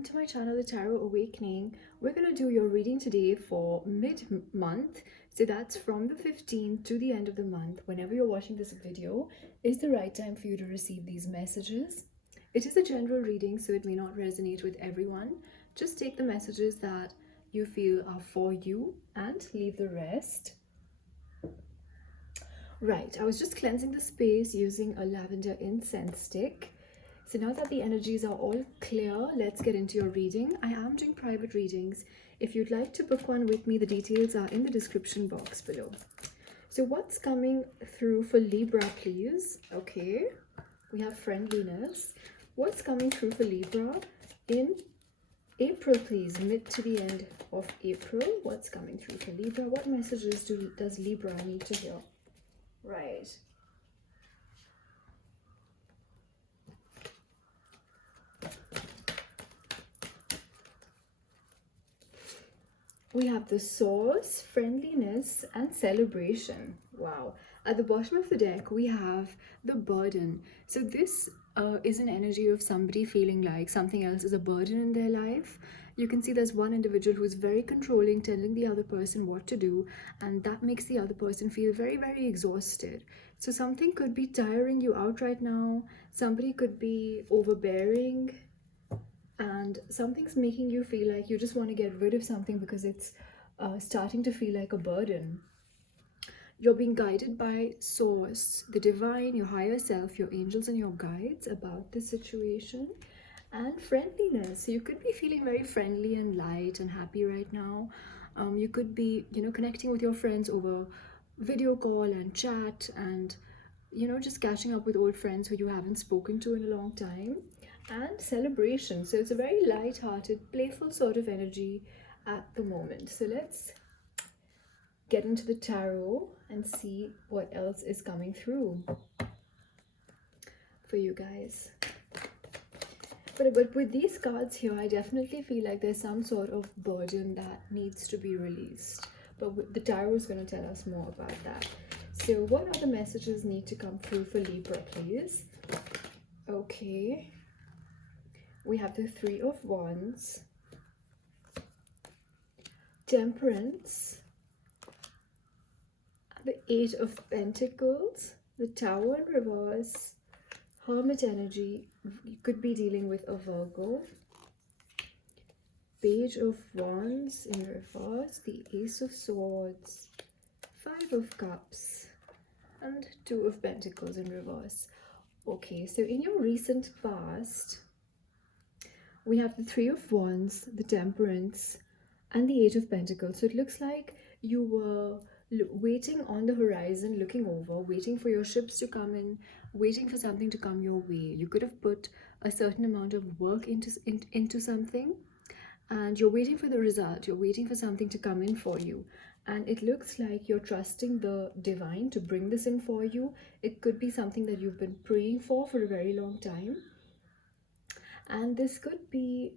welcome to my channel, The Tarot Awakening. We're going to do your reading today for mid-month. So that's from the 15th to the end of the month. Whenever you're watching this video is the right time for you to receive these messages. It is a general reading, so it may not resonate with everyone. Just take the messages that you feel are for you and leave the rest. Right, I was just cleansing the space using a lavender incense stick. So now that the energies are all clear, let's get into your reading. I am doing private readings. If you'd like to book one with me, the details are in the description box below. So what's coming through for Libra, please? Okay, we have friendliness. What's coming through for Libra in April, please? Mid to the end of April. What's coming through for Libra? What messages does Libra need to hear? Right. We have the source, friendliness, and celebration. Wow. At the bottom of the deck, we have the burden. So this is an energy of somebody feeling like something else is a burden in their life. You can see there's one individual who is very controlling, telling the other person what to do, and that makes the other person feel very, very exhausted. So something could be tiring you out right now. Somebody could be overbearing, and something's making you feel like you just want to get rid of something because it's starting to feel like a burden. You're being guided by source, the divine, your higher self, your angels and your guides about this situation. And friendliness, so you could be feeling very friendly and light and happy right now. You could be, connecting with your friends over video call and chat, and just catching up with old friends who you haven't spoken to in a long time. And celebration, so it's a very light-hearted, playful sort of energy at the moment. So let's get into the tarot and see what else is coming through for you guys. But with these cards here, I definitely feel like there's some sort of burden that needs to be released. But the tarot is going to tell us more about that. So what other messages need to come through for Libra, please? Okay. We have the Three of Wands, Temperance, the Eight of Pentacles, the Tower in reverse, Hermit energy. You could be dealing with a Virgo, Page of Wands in reverse, the Ace of Swords, Five of Cups, and Two of Pentacles in reverse. Okay, so in your recent past, we have the Three of Wands, the Temperance, and the Eight of Pentacles. So it looks like you were waiting on the horizon, looking over, waiting for your ships to come in, waiting for something to come your way. You could have put a certain amount of work into something, and you're waiting for the result. You're waiting for something to come in for you. And it looks like you're trusting the divine to bring this in for you. It could be something that you've been praying for a very long time. And this could be,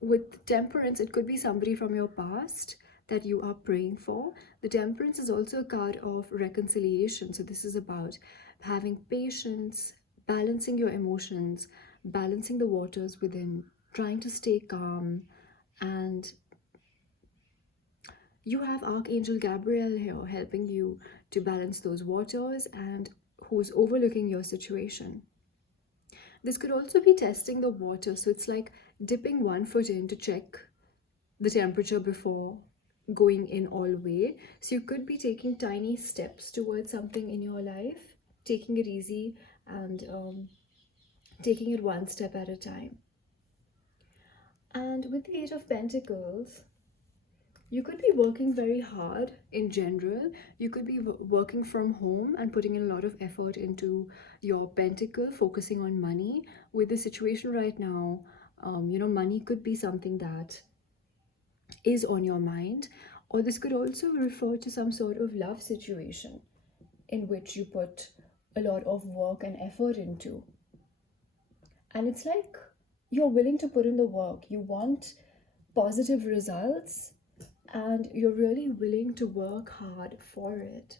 with Temperance, it could be somebody from your past that you are praying for. The Temperance is also a card of reconciliation. So this is about having patience, balancing your emotions, balancing the waters within, trying to stay calm. And you have Archangel Gabriel here helping you to balance those waters, and who's overlooking your situation. This could also be testing the water. So it's like dipping one foot in to check the temperature before going in all the way. So you could be taking tiny steps towards something in your life, taking it easy and taking it one step at a time. And with the Eight of Pentacles, you could be working very hard in general. You could be working from home and putting in a lot of effort into your pentacle, focusing on money. With the situation right now, money could be something that is on your mind, or this could also refer to some sort of love situation in which you put a lot of work and effort into. And it's like you're willing to put in the work. You want positive results, and you're really willing to work hard for it.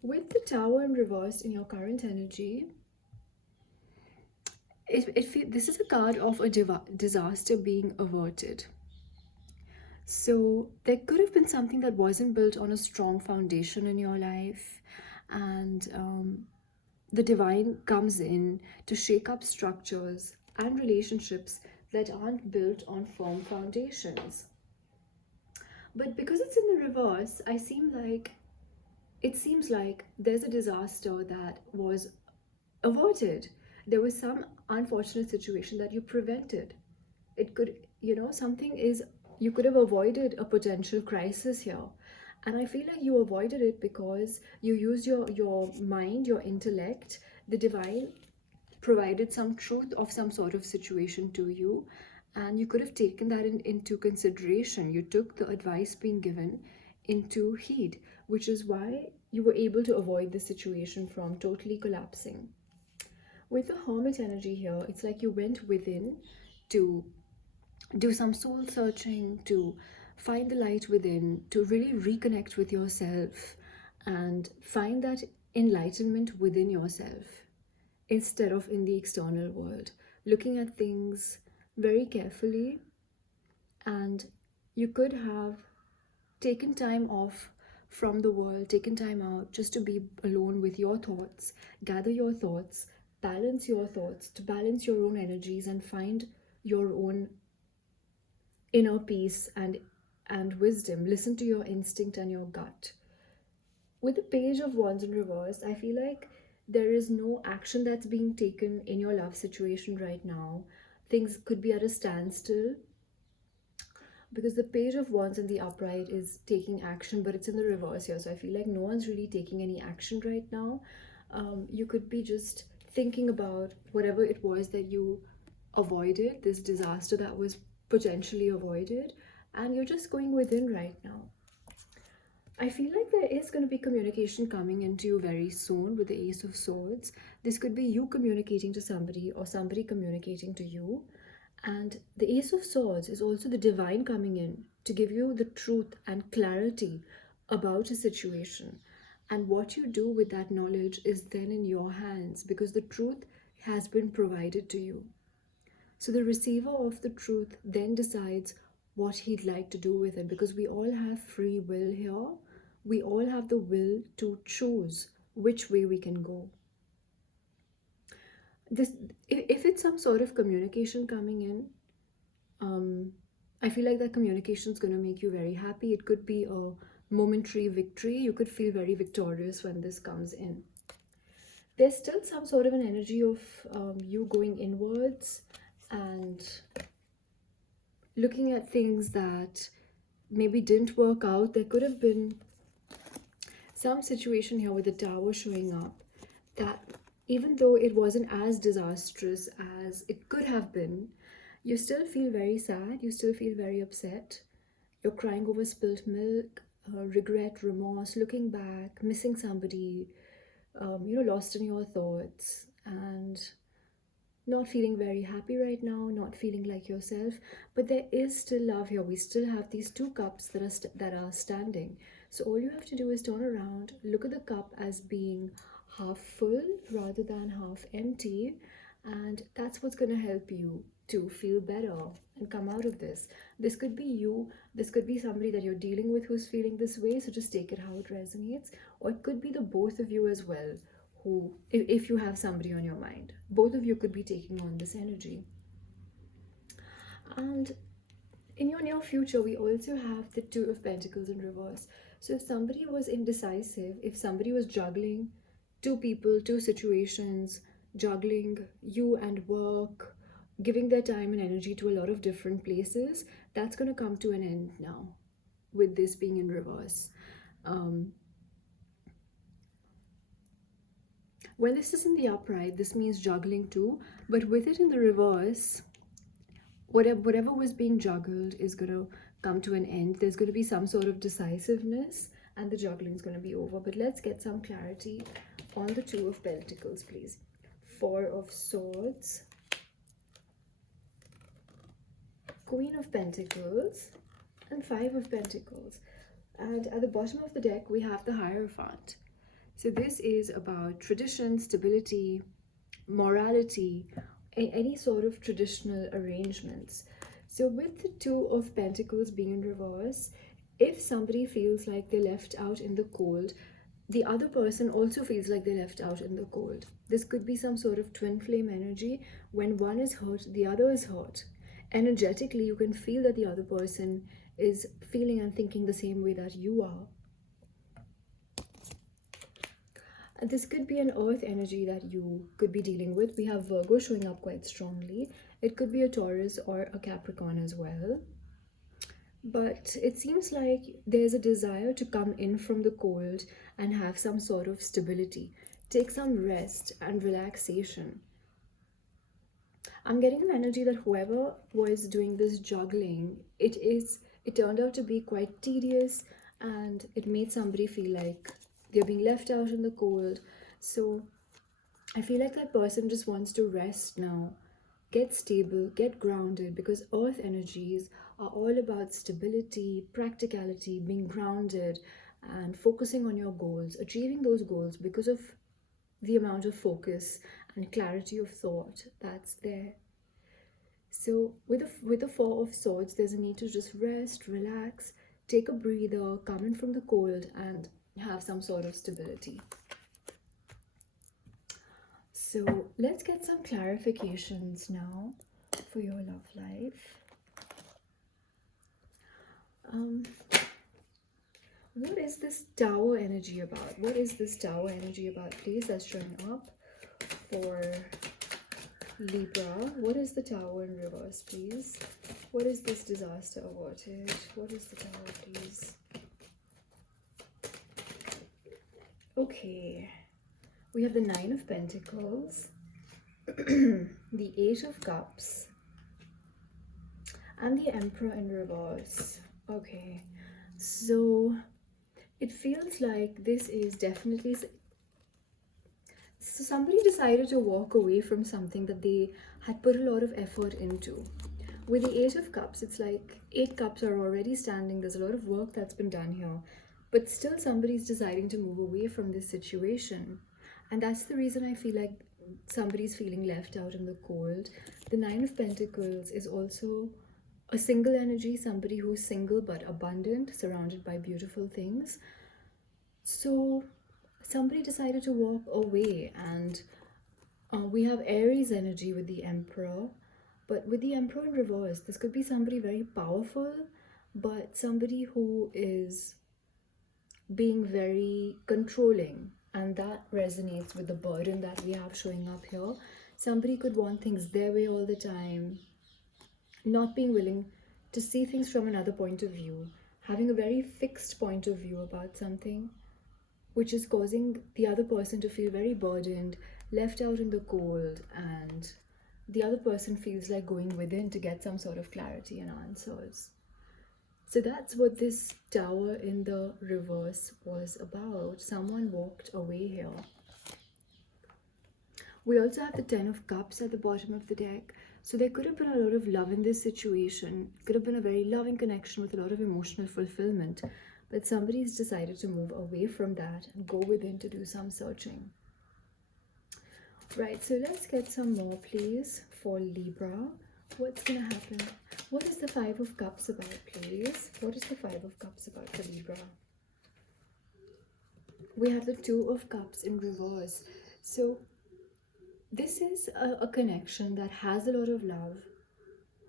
With the Tower in reverse in your current energy, this is a card of a disaster being averted. So there could have been something that wasn't built on a strong foundation in your life, and the divine comes in to shake up structures and relationships that aren't built on firm foundations. But because it's in the reverse, it seems like there's a disaster that was averted. There was some unfortunate situation that you prevented. It could, something is, you could have avoided a potential crisis here. And I feel like you avoided it because you used your mind, your intellect. The divine provided some truth of some sort of situation to you, and you could have taken that into consideration. You took the advice being given into heed, which is why you were able to avoid the situation from totally collapsing. With the hermit energy here, it's like you went within to do some soul searching, to find the light within, to really reconnect with yourself and find that enlightenment within yourself instead of in the external world. Looking at things very carefully, and you could have taken time off from the world, taken time out just to be alone with your thoughts, gather your thoughts, balance your thoughts, to balance your own energies and find your own inner peace and wisdom. Listen to your instinct and your gut. With the page of wands in reverse, I feel like there is no action that's being taken in your love situation right now. Things could be at a standstill because the page of wands in the upright is taking action, but it's in the reverse here. So I feel like no one's really taking any action right now. You could be just thinking about whatever it was that you avoided, this disaster that was potentially avoided, and you're just going within right now. I feel like there is going to be communication coming into you very soon with the Ace of Swords. This could be you communicating to somebody or somebody communicating to you. And the Ace of Swords is also the divine coming in to give you the truth and clarity about a situation. And what you do with that knowledge is then in your hands because the truth has been provided to you. So the receiver of the truth then decides what he'd like to do with it, because we all have free will here. We all have the will to choose which way we can go. If it's some sort of communication coming in, I feel like that communication is going to make you very happy. It could be a momentary victory. You could feel very victorious when this comes in. There's still some sort of an energy of you going inwards and looking at things that maybe didn't work out. There could have been some situation here with the Tower showing up that even though it wasn't as disastrous as it could have been, you still feel very sad, you still feel very upset. You're crying over spilt milk, regret, remorse, looking back, missing somebody, lost in your thoughts, and not feeling very happy right now, not feeling like yourself. But there is still love here. We still have these two cups that are standing. So all you have to do is turn around, look at the cup as being half full rather than half empty, and that's what's going to help you to feel better and come out of this. This could be you, this could be somebody that you're dealing with who's feeling this way, so just take it how it resonates. Or it could be the both of you as well, who, if you have somebody on your mind, both of you could be taking on this energy. And in your near future, we also have the Two of Pentacles in reverse. So if somebody was indecisive, if somebody was juggling two people, two situations, juggling you and work, giving their time and energy to a lot of different places, that's going to come to an end now with this being in reverse. When this is in the upright, this means juggling too, but with it in the reverse, whatever was being juggled is going to come to an end. There's going to be some sort of decisiveness and the juggling is going to be over. But let's get some clarity on the Two of Pentacles, please. Four of Swords, Queen of Pentacles, and Five of Pentacles. And at the bottom of the deck, we have the Hierophant. So this is about tradition, stability, morality, any sort of traditional arrangements. So with the Two of Pentacles being in reverse, if somebody feels like they're left out in the cold, the other person also feels like they're left out in the cold. This could be some sort of twin flame energy. When one is hurt, the other is hurt. Energetically, you can feel that the other person is feeling and thinking the same way that you are. And this could be an earth energy that you could be dealing with. We have Virgo showing up quite strongly. It could be a Taurus or a Capricorn as well. But it seems like there's a desire to come in from the cold and have some sort of stability. Take some rest and relaxation. I'm getting an energy that whoever was doing this juggling, it turned out to be quite tedious, and it made somebody feel like they're being left out in the cold. So I feel like that person just wants to rest now, get stable, get grounded, because earth energies are all about stability, practicality, being grounded, and focusing on your goals, achieving those goals because of the amount of focus and clarity of thought that's there. So with the Four of Swords, there's a need to just rest, relax, take a breather, come in from the cold, and have some sort of stability. So let's get some clarifications now for your love life. What is this Tower energy about? What is this Tower energy about, please? That's showing up for Libra. What is the Tower in reverse, please? What is this disaster averted? What is the Tower, please? Okay. We have the Nine of Pentacles, the Eight of Cups, and the Emperor in reverse. Okay. So it feels like this is definitely... So somebody decided to walk away from something that they had put a lot of effort into. With the Eight of Cups, it's like 8 cups are already standing. There's a lot of work that's been done here. But still somebody's deciding to move away from this situation. And that's the reason I feel like somebody's feeling left out in the cold. The Nine of Pentacles is also a single energy, somebody who's single but abundant, surrounded by beautiful things. So somebody decided to walk away, and we have Aries energy with the Emperor. But with the Emperor in reverse, this could be somebody very powerful, but somebody who is being very controlling, and that resonates with the burden that we have showing up here. Somebody could want things their way all the time, not being willing to see things from another point of view, having a very fixed point of view about something, which is causing the other person to feel very burdened, left out in the cold, and the other person feels like going within to get some sort of clarity and answers. So that's what this Tower in the reverse was about. Someone walked away here. We also have the Ten of Cups at the bottom of the deck. So there could have been a lot of love in this situation. It could have been a very loving connection with a lot of emotional fulfillment. But somebody's decided to move away from that and go within to do some searching. Right, so let's get some more, please, for Libra. What's going to happen? What is the Five of Cups about, please? What is the Five of Cups about for Libra? We have the Two of Cups in reverse. So this is a connection that has a lot of love.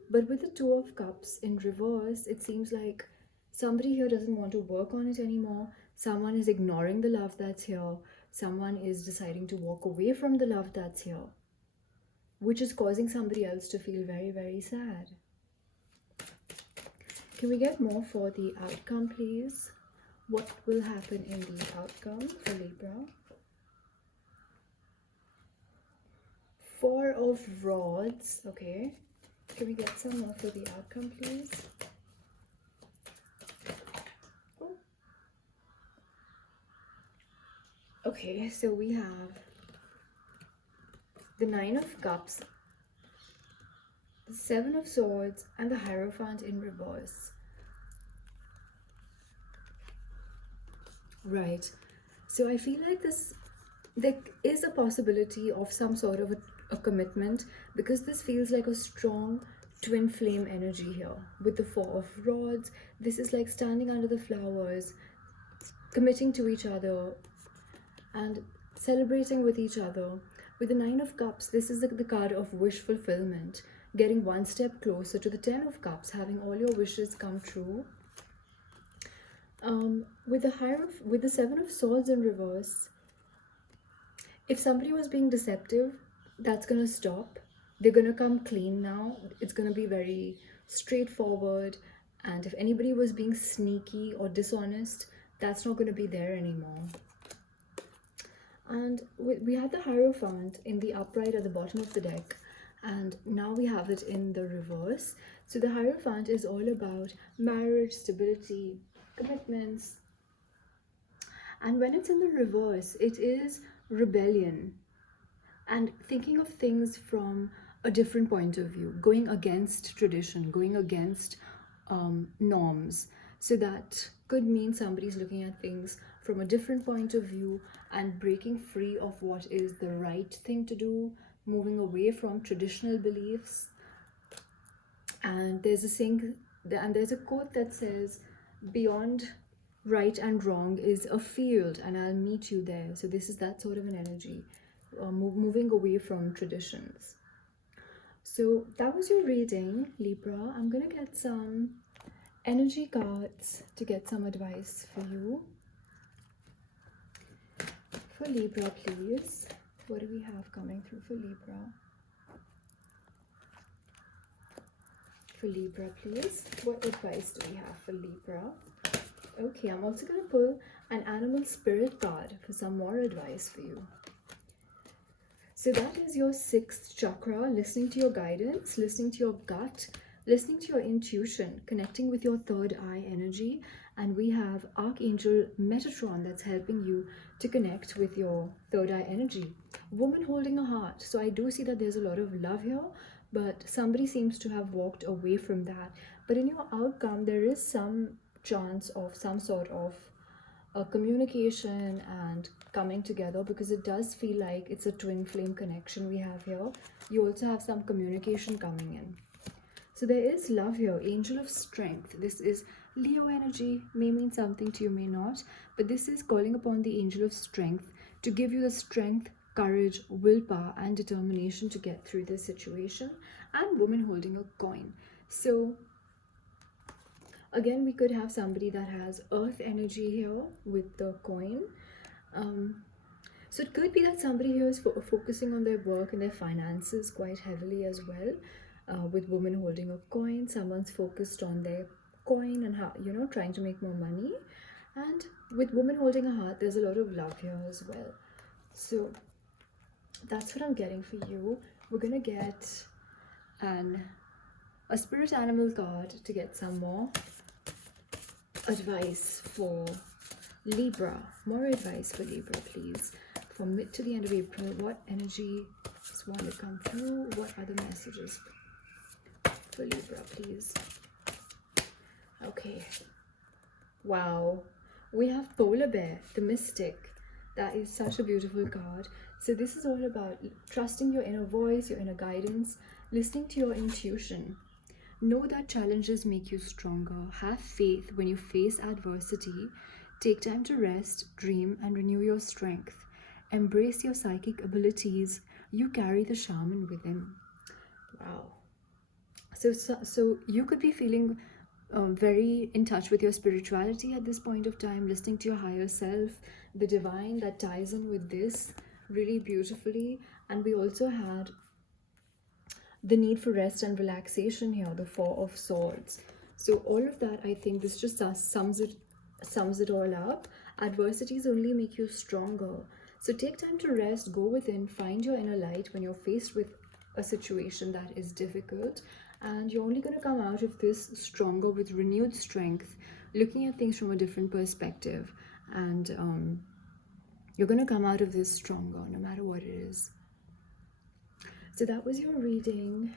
But with the Two of Cups in reverse, it seems like somebody here doesn't want to work on it anymore. Someone is ignoring the love that's here. Someone is deciding to walk away from the love that's here, which is causing somebody else to feel very, very sad. Can we get more for the outcome, please? What will happen in the outcome for Libra? Four of Rods, okay. Can we get some more for the outcome, please? Oh. Okay, so we have the Nine of Cups, the Seven of Swords, and the Hierophant in reverse. Right. So I feel like there is a possibility of some sort of a commitment, because this feels like a strong twin flame energy here. With the Four of Rods, this is like standing under the flowers, committing to each other and celebrating with each other. With the Nine of Cups, this is the card of wish fulfillment, getting one step closer to the Ten of Cups, having all your wishes come true. With the Seven of Swords in reverse, if somebody was being deceptive, that's gonna stop. They're gonna come clean now. It's gonna be very straightforward. And if anybody was being sneaky or dishonest, that's not gonna be there anymore. And we had the Hierophant in the upright at the bottom of the deck, and now we have it in the reverse. So the Hierophant is all about marriage, stability, commitments. And when it's in the reverse, it is rebellion and thinking of things from a different point of view, going against tradition, going against norms. So that could mean somebody's looking at things from a different point of view and breaking free of what is the right thing to do, moving away from traditional beliefs. And there's a quote that says, beyond right and wrong is a field and I'll meet you there. So this is that sort of an energy, moving away from traditions. So that was your reading, Libra. I'm gonna get some energy cards to get some advice for you. For Libra, please. What do we have coming through for Libra? For Libra, please. What advice do we have for Libra? Okay, I'm also going to pull an animal spirit card for some more advice for you. So that is your 6th chakra, listening to your guidance, listening to your gut, listening to your intuition, connecting with your third eye energy. And we have Archangel Metatron that's helping you to connect with your third eye energy. Woman holding a heart. So I do see that there's a lot of love here, but somebody seems to have walked away from that. But in your outcome, there is some chance of some sort of a communication and coming together, because it does feel like it's a twin flame connection we have here. You also have some communication coming in. So there is love here, Angel of Strength. This is Leo energy, may mean something to you, may not, but this is calling upon the Angel of Strength to give you the strength, courage, willpower and determination to get through this situation. And woman holding a coin. So again, we could have somebody that has earth energy here with the coin. So it could be that somebody here is focusing on their work and their finances quite heavily as well. With women holding a coin, someone's focused on their coin and how, trying to make more money. And with women holding a heart, there's a lot of love here as well. So that's what I'm getting for you. We're gonna get a spirit animal card to get some more advice for Libra. More advice for Libra, please. From mid to the end of April, what energy is want to come through? What are the messages for Libra, please? Okay. Wow. We have Polar Bear, the Mystic. That is such a beautiful card. So this is all about trusting your inner voice, your inner guidance, listening to your intuition. Know that challenges make you stronger. Have faith when you face adversity. Take time to rest, dream, and renew your strength. Embrace your psychic abilities. You carry the shaman within. Wow. So you could be feeling very in touch with your spirituality at this point of time, listening to your higher self, the divine that ties in with this really beautifully. And we also had the need for rest and relaxation here, the Four of Swords. So all of that, I think this just sums it all up. Adversities only make you stronger. So take time to rest, go within, find your inner light when you're faced with a situation that is difficult. And you're only going to come out of this stronger, with renewed strength, looking at things from a different perspective. And you're going to come out of this stronger, no matter what it is. So that was your reading,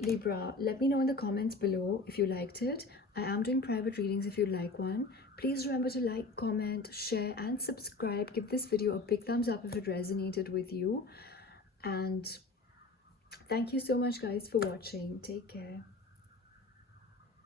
Libra. Let me know in the comments below if you liked it. I am doing private readings if you'd like one. Please remember to like, comment, share, and subscribe. Give this video a big thumbs up if it resonated with you. And thank you so much, guys, for watching. Take care.